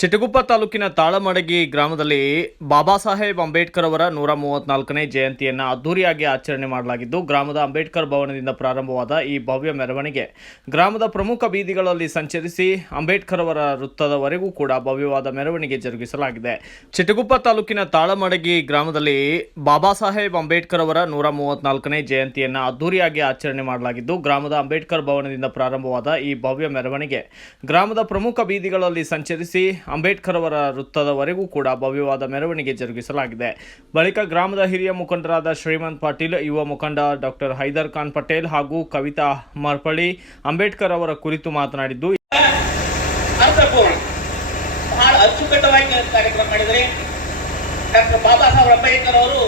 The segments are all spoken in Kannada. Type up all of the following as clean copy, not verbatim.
ಚಿಟಗುಪ್ಪ ತಾಲೂಕಿನ ತಾಳಮಡಗಿ ಗ್ರಾಮದಲ್ಲಿ ಬಾಬಾ ಸಾಹೇಬ್ ಅಂಬೇಡ್ಕರ್ ಅವರ 134ನೇ ಜಯಂತಿಯನ್ನು ಅದ್ದೂರಿಯಾಗಿ ಆಚರಣೆ ಮಾಡಲಾಗಿದ್ದು, ಗ್ರಾಮದ ಅಂಬೇಡ್ಕರ್ ಭವನದಿಂದ ಪ್ರಾರಂಭವಾದ ಈ ಭವ್ಯ ಮೆರವಣಿಗೆ ಗ್ರಾಮದ ಪ್ರಮುಖ ಬೀದಿಗಳಲ್ಲಿ ಸಂಚರಿಸಿ ಅಂಬೇಡ್ಕರ್ ಅವರ ವೃತ್ತದವರೆಗೂ ಕೂಡ ಭವ್ಯವಾದ ಮೆರವಣಿಗೆ ಜರುಗಿಸಲಾಗಿದೆ. ಚಿಟಗುಪ್ಪ ತಾಲೂಕಿನ ತಾಳಮಡಗಿ ಗ್ರಾಮದಲ್ಲಿ ಬಾಬಾ ಸಾಹೇಬ್ ಅಂಬೇಡ್ಕರ್ ಅವರ 134ನೇ ಜಯಂತಿಯನ್ನು ಅದ್ದೂರಿಯಾಗಿ ಆಚರಣೆ ಮಾಡಲಾಗಿದ್ದು, ಗ್ರಾಮದ ಅಂಬೇಡ್ಕರ್ ಭವನದಿಂದ ಪ್ರಾರಂಭವಾದ ಈ ಭವ್ಯ ಮೆರವಣಿಗೆ ಗ್ರಾಮದ ಪ್ರಮುಖ ಬೀದಿಗಳಲ್ಲಿ ಸಂಚರಿಸಿ ಅಂಬೇಡ್ಕರ್ ಅವರ ವೃತ್ತದವರೆಗೂ ಕೂಡ ಭವ್ಯವಾದ ಮೆರವಣಿಗೆ ಜರುಗಿಸಲಾಗಿದೆ. ಬಳಿಕ ಗ್ರಾಮದ ಹಿರಿಯ ಮುಖಂಡರಾದ ಶ್ರೀಮಂತ್ ಪಾಟೀಲ್, ಯುವ ಮುಖಂಡ ಡಾಕ್ಟರ್ ಹೈದರ್ ಖಾನ್ ಪಟೇಲ್ ಹಾಗೂ ಕವಿತಾ ಮರ್ಪಳ್ಳಿ ಅಂಬೇಡ್ಕರ್ ಅವರ ಕುರಿತು ಮಾತನಾಡಿದ್ದು, ಬಹಳ ಅಚ್ಚುಕಟ್ಟವಾಗಿ ಕಾರ್ಯಕ್ರಮ ಮಾಡಿದರೆ ಡಾಕ್ಟರ್ ಬಾಬಾ ಸಾಹೇಬ್ ಅಂಬೇಡ್ಕರ್ ಅವರು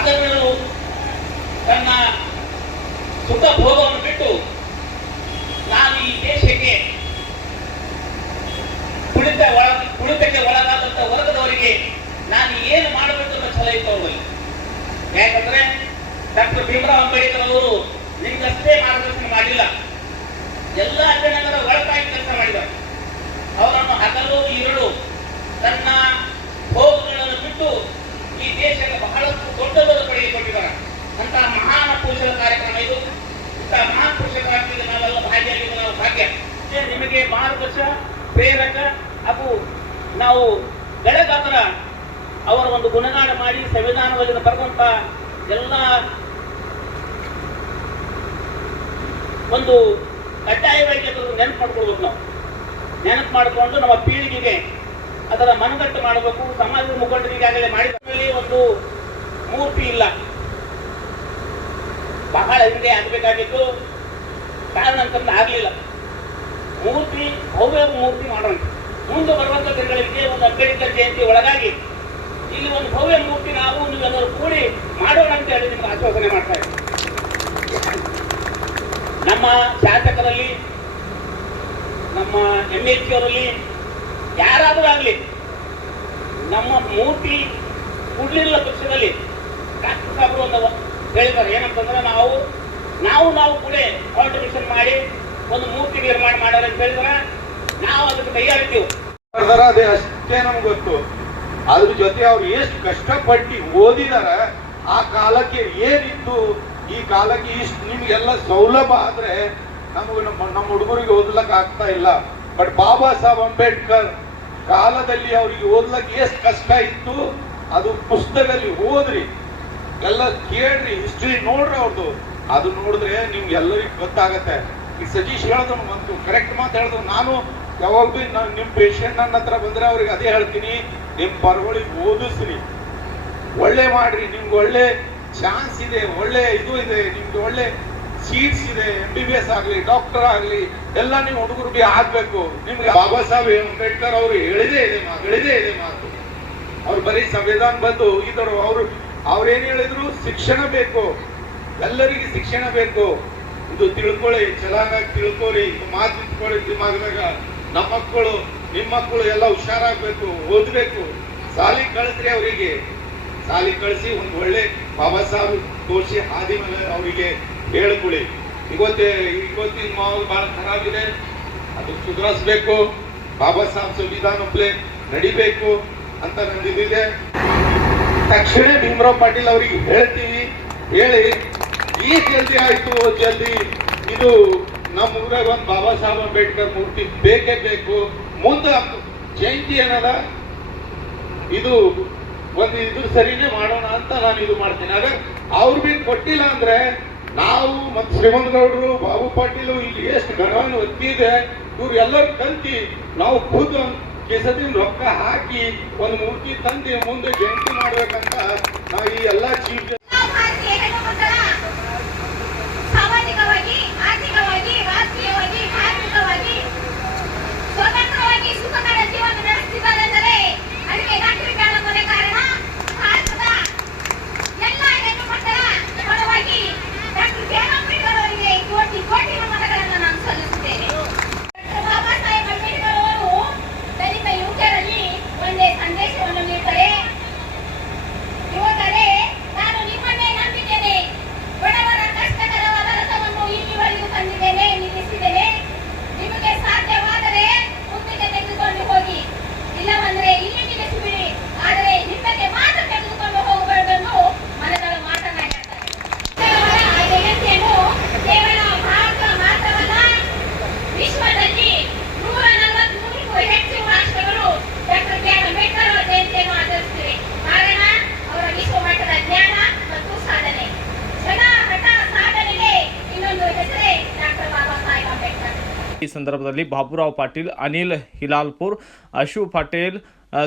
ಅದನ್ನು ತನ್ನ ಸುಖ ಭೋಗವನ್ನು ಬಿಟ್ಟು ನಾನು ಈ ದೇಶಕ್ಕೆ ಕುಡಿತಕ್ಕೆ ಒಳಗಾದಂತ ವರ್ಗದವರಿಗೆ ನಾನು ಏನು ಮಾಡಬೇಕು ಅಂತ ಛಲ ಇತ್ತು ಅವರಲ್ಲಿ. ಯಾಕಂದ್ರೆ ಡಾಕ್ಟರ್ ಭೀಮರಾವ್ ಅಂಬೇಡ್ಕರ್ ಅವರು ನಿಮ್ಗಷ್ಟೇ ಮಾರ್ಗದರ್ಶನ ಮಾಡಿಲ್ಲ, ಎಲ್ಲ ಜನರ ಒಳಗಾಗಿ ಕೆಲಸ ಮಾಡಿದ್ದಾರೆ. ಅವರನ್ನು ಹಗಲು ಇರುಳು ತನ್ನ ಭೋಗಗಳನ್ನು ಬಿಟ್ಟು ಈ ದೇಶಕ್ಕೆ ಬಹಳಷ್ಟು ದೊಡ್ಡದನ್ನು ಪಡೆದುಕೊಂಡಿದ್ದಾರೆ. ಅಂತಹ ಮಹಾನ ಪುರುಷರ ಕಾರ್ಯಕ್ರಮ ಇದು. ಇಂತಹ ಮಹಾನ್ ಪುರುಷರ ಕಾರ್ಯಕ್ರಮದಲ್ಲಿ ನಾವೆಲ್ಲ ಭಾಗಿಯಾಗಿದ್ದು ನಾವು ಭಾಗ್ಯ. ನಿಮಗೆ ಮಾರ್ಗದರ್ಶ, ಪ್ರೇರಕ ಹಾಗೂ ನಾವು ಬೆಳಗಾದರ ಅವರ ಒಂದು ಗುಣಗಾನ ಮಾಡಿ ಸಂವಿಧಾನದಲ್ಲಿ ಬರೆದಂತ ಎಲ್ಲ ಒಂದು ಕಡ್ಡಾಯವಾಗಿ ಅದನ್ನು ನೆನಪು ಮಾಡ್ಕೊಳ್ಬೇಕು. ನಾವು ನೆನಪು ಮಾಡಿಕೊಂಡು ನಮ್ಮ ಪೀಳಿಗೆಗೆ ಅದರ ಮನದಟ್ಟು ಮಾಡಬೇಕು. ಸಮಾಜದ ಮುಖಂಡರಿಗಾಗಲೇ ಮಾಡಿದಲ್ಲಿ ಒಂದು ಮೂರ್ತಿ ಇಲ್ಲ, ಬಹಳ ಹಿಂದೆ ಆಗಬೇಕಾಗಿತ್ತು. ಕಾರಣ ಅಂತಂದ್ರೆ ಆಗಲಿಲ್ಲ. ಮೂರ್ತಿ ಭವ್ಯ ಮೂರ್ತಿ ಮಾಡೋಣ. ಮುಂದೆ ಬರುವಂತ ದಿನಗಳಿಗೆ ಒಂದು ಅಂಬೇಡ್ಕರ್ ಜಯಂತಿ ಒಳಗಾಗಿ ಇಲ್ಲಿ ಒಂದು ಭವ್ಯ ಮೂರ್ತಿ ನೀವೆಲ್ಲರೂ ಕೂಡಿ ಮಾಡೋಣ ಅಂತ ಹೇಳಿ ನಿಮ್ಗೆ ಆಶ್ವಾಸನೆ ಮಾಡ್ತಾ ಇದ್ದೀವಿ. ನಮ್ಮ ಶಾಸಕರಲ್ಲಿ, ನಮ್ಮ MLC ಅವರಲ್ಲಿ ಯಾರಾದರೂ ಆಗಲಿ ನಮ್ಮ ಮೂರ್ತಿ ಕೂಡಲಿಲ್ಲ ಪಕ್ಷದಲ್ಲಿ ಡಾಕ್ಟರ್ ಸಾಹೇಬರು ಒಂದು ಹೇಳಿದ್ದಾರೆ. ಏನಂತಂದ್ರೆ ನಾವು ಕೂಡ ಕಾಂಟ್ರಿಬ್ಯೂಷನ್ ಮಾಡಿ ಒಂದು ಮೂರ್ತಿ ನಿರ್ಮಾಣ ಮಾಡ್ಯಾರ ಅಂತ ಹೇಳಿದ್ರೆ ನಾವು ಅದಕ್ಕೆ ತಯಾರಿದ್ದೀವಿ. ಅದೇ ಅಷ್ಟೇ ನಮ್ಗೆ ಗೊತ್ತು. ಅದ್ರ ಜೊತೆ ಅವ್ರು ಎಷ್ಟು ಕಷ್ಟಪಟ್ಟು ಓದಿದಾರ, ಆ ಕಾಲಕ್ಕೆ ಏನಿತ್ತು, ಈ ಕಾಲಕ್ಕೆ ಇಷ್ಟು ನಿಮ್ಗೆಲ್ಲ ಸೌಲಭ್ಯ ಆದ್ರೆ ನಮಗೆ ನಮ್ಮ ಹುಡುಗರಿಗೆ ಓದ್ಲಕ್ ಆಗ್ತಾ ಇಲ್ಲ. ಬಟ್ ಬಾಬಾ ಸಾಹೇಬ್ ಅಂಬೇಡ್ಕರ್ ಕಾಲದಲ್ಲಿ ಅವ್ರಿಗೆ ಓದ್ಲಕ್ ಎಷ್ಟು ಕಷ್ಟ ಇತ್ತು, ಅದು ಪುಸ್ತಕದಲ್ಲಿ ಓದ್ರಿ, ಎಲ್ಲ ಕೇಳ್ರಿ, ಹಿಸ್ಟ್ರಿ ನೋಡ್ರಿ ಅವ್ರದ್ದು. ಅದು ನೋಡಿದ್ರೆ ನಿಮ್ಗೆ ಎಲ್ಲರಿಗೂ ಗೊತ್ತಾಗತ್ತೆ. ಈ ಸತೀಶ್ ಹೇಳೋದು ಒಂದು ಕರೆಕ್ಟ್ ಮಾತು ಹೇಳಿದ್ರು. ನಾನು ಯಾವಾಗ ಭೀ ನಿಮ್ಮ ಪೇಷಂಟ್ ನನ್ನ ಹತ್ರ ಬಂದ್ರೆ ಅವ್ರಿಗೆ ಅದೇ ಹೇಳ್ತೀನಿ, ನಿಮ್ಮ ಬರವಳಿಗೆ ಓದಿಸ್ರಿ, ಒಳ್ಳೆ ಮಾಡ್ರಿ, ನಿಮ್ಗೆ ಒಳ್ಳೆ ಚಾನ್ಸ್ ಇದೆ, ಒಳ್ಳೆ ಇದು ಇದೆ, ನಿಮ್ಗೆ ಒಳ್ಳೆ ಸೀಟ್ಸ್ ಇದೆ, MBBS ಆಗ್ಲಿ, ಡಾಕ್ಟರ್ ಆಗ್ಲಿ, ಎಲ್ಲ ನೀವು ಹುಡುಗರು ಭೀ ಆಗ್ಬೇಕು. ನಿಮ್ಗೆ ಬಾಬಾ ಸಾಹೇಬ್ ಅಂಬೇಡ್ಕರ್ ಅವರು ಹೇಳಿದೇ ಇದೆ ಮಾತು. ಅವ್ರು ಬರೀ ಸಂವಿಧಾನ ಬಂದು ಇದ್ರು. ಅವ್ರೇನ್ ಹೇಳಿದ್ರು, ಶಿಕ್ಷಣ ಬೇಕು, ಎಲ್ಲರಿಗೆ ಶಿಕ್ಷಣ ಬೇಕು. ಇದು ತಿಳ್ಕೊಳ್ಳಿ, ಚೆನ್ನಾಗಿ ತಿಳ್ಕೊಳ್ಳಿ, ಮಾತು ತಿಳ್ಕೊಳ್ಳಿ ದಿಮಾಗದಾಗ. ನಮ್ಮ ಮಕ್ಕಳು, ನಿಮ್ಮ ಮಕ್ಕಳು ಎಲ್ಲ ಹುಷಾರಾಗ್ಬೇಕು, ಓದ್ಬೇಕು. ಸಾಲಿ ಕಳಿಸ್ರಿ, ಅವರಿಗೆ ಸಾಲಿ ಕಳಿಸಿ ಒಂದು ಒಳ್ಳೆ ಬಾಬಾ ಸಾಹೇಬ್ ತೋರಿಸಿ ಹಾದಿ ಮೇಲೆ ಅವರಿಗೆ ಹೇಳ್ಕೊಳ್ಳಿ. ಇವತ್ತಿನ ಮಾಹೋಲ್ ಬಹಳ ಖರಾಬ್ ಇದೆ, ಅದು ಸುಧಾರಿಸ್ಬೇಕು. ಬಾಬಾ ಸಾಹೇಬ್ ಸಂವಿಧಾನ ನಡಿಬೇಕು ಅಂತ ನಂದಿದೆ. ತಕ್ಷಣ ಭೀಮರಾವ್ ಪಾಟೀಲ್ ಅವರಿಗೆ ಹೇಳ್ತೀವಿ, ಹೇಳಿ ಈ ಜಲ್ದಿ ಆಯ್ತು, ಜಲ್ದಿ ಇದು ನಮ್ಮ ಊರಾಗ ಒಂದು ಬಾಬಾ ಸಾಹೇಬ್ ಅಂಬೇಡ್ಕರ್ ಮೂರ್ತಿ ಬೇಕೇ ಬೇಕು. ಮುಂದೆ ಜಯಂತಿ ಏನದ ಇದು ಒಂದು ಇದ್ರ ಸರಿನೇ ಮಾಡೋಣ ಅಂತ ನಾನು ಇದು ಮಾಡ್ತೀನಿ. ಆಗ ಅವ್ರು ಬಿ ಕೊಟ್ಟಿಲ್ಲ ಅಂದ್ರೆ ನಾವು ಮತ್ತು ಶ್ರೀಮಂತಗೌಡರು, ಬಾಬು ಪಾಟೀಲು, ಇಲ್ಲಿ ಎಷ್ಟು ಗಣವನ್ನು ಒತ್ತಿದೆ, ಇವ್ರು ಎಲ್ಲರೂ ಕಲ್ತಿ ನಾವು ಖುದ್ದು ಕೆಸದಿನ ರೊಕ್ಕ ಹಾಕಿ ಒಂದು ಮೂರ್ತಿ ತಂದು ಮುಂದೆ ಜಯಂತಿ ಮಾಡ್ಬೇಕಂತ ನಾವು ಈ ಎಲ್ಲ ಚೀಫ್ ಸಾಮಾಜಿಕವಾಗಿ, ಆರ್ಥಿಕವಾಗಿ, ರಾಜಕೀಯವಾಗಿ, ಧಾರ್ಮಿಕವಾಗಿ ಸ್ವತಂತ್ರವಾಗಿ ಸುಖಕರ ಜೀವನ ನಡೆಸುತ್ತಿದ್ದಾರೆಂದರೆ ಅದಕ್ಕೆ ಡಾಕ್ಟರ್ ಕಾರಣವೇ ಕಾರಣ. ಭಾರತದ ಎಲ್ಲ ಹೆಣ್ಣು ಮಕ್ಕಳ ಪರವಾಗಿ ಡಾಕ್ಟರ್ ಬಿಆರ್ ಅಂಬೇಡ್ಕರ್ ಅವರಿಗೆ ಕೋಟಿ ಕೋಟಿ ನಮನಗಳನ್ನು ನಾನು ಸಲ್ಲಿಸುತ್ತೇನೆ. ಡಾಕ್ಟರ್ ಬಾಬಾ ಸಾಹೇಬ್ ಅಂಬೇಡ್ಕರ್ ಅವರು ದಲಿತ ಯುವಕರಲ್ಲಿ ಒಂದೇ ಸಂದೇಶವನ್ನು ನೀಡುತ್ತಾರೆ. ಯುವಕರೇ, ನಾನು ನಿಮ್ಮ ಈ ಸಂದರ್ಭದಲ್ಲಿ ಬಾಬುರಾವ್ ಪಾಟೀಲ್, ಅನಿಲ್ ಹಿಲಾಲ್ಪುರ್, ಅಶು ಪಟೇಲ್,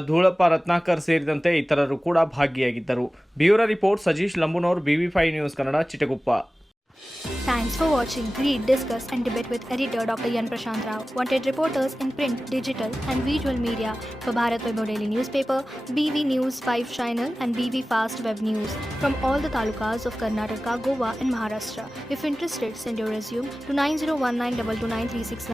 ಧೂಳಪ್ಪ ರತ್ನಾಕರ್ ಸೇರಿದಂತೆ ಇತರರು ಕೂಡ ಭಾಗಿಯಾಗಿದ್ದರು. ಬ್ಯೂರೋ ರಿಪೋರ್ಟ್ ಸಜೀಶ್ ಲಂಬುನೋರ್, BV5 news Kannada, Chitaguppa. Thanks for watching Read, Discuss and Debate with editor Dr. Yan Prashant Rao. Wanted reporters in print, digital and visual media for Bharat Vaibhav Daily Newspaper, BV News 5 Channel and BV Fast Web News from all the talukas of Karnataka, Goa and Maharashtra. If interested, send your resume to 9019229369.